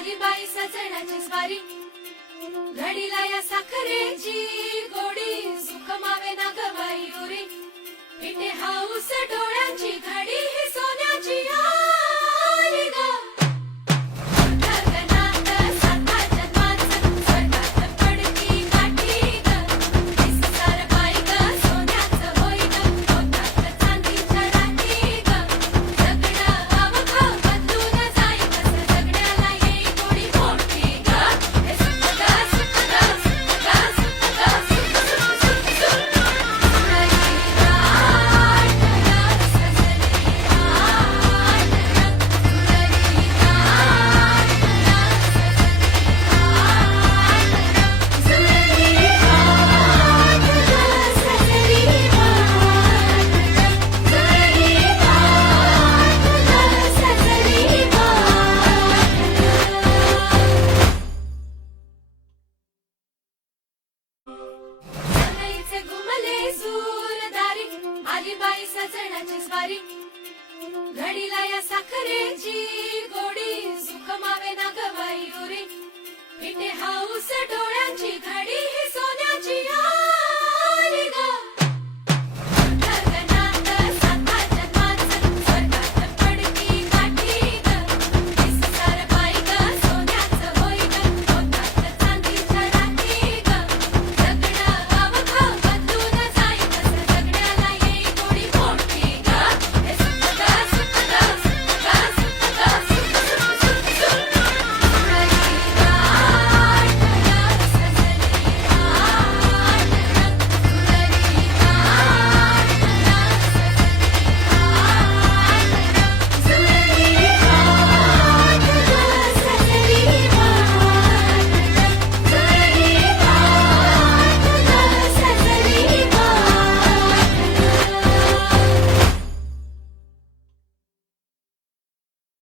आली बाई सजण्याची स्वारी, घडीला या साखरेची गोडी, सुख मावे ना ग बाई उरी, इथे हाऊस डोळ्याची घडी ही सोन्याची आली ग. गगनात साता जन्माचं स्वर्गात पडती काठी ग, निस्सार बाई ग सोन्याचं होई ग, होतात चांदीच्या राठी ग. जगणं अवघं बदलून जाई कसं जगण्याला येई गोडी मोठी ग. हे सुख ग सुख ग सुख ग सुख ग सुख सुख सुख सुख. सनईचे घुमले सूरदारी, आली बाई सजण्याची स्वारी, घडीला या साखरेची गोडी, सुख मावे ना ग बाई उरी, इथे हाऊस डोळ्याची घडी.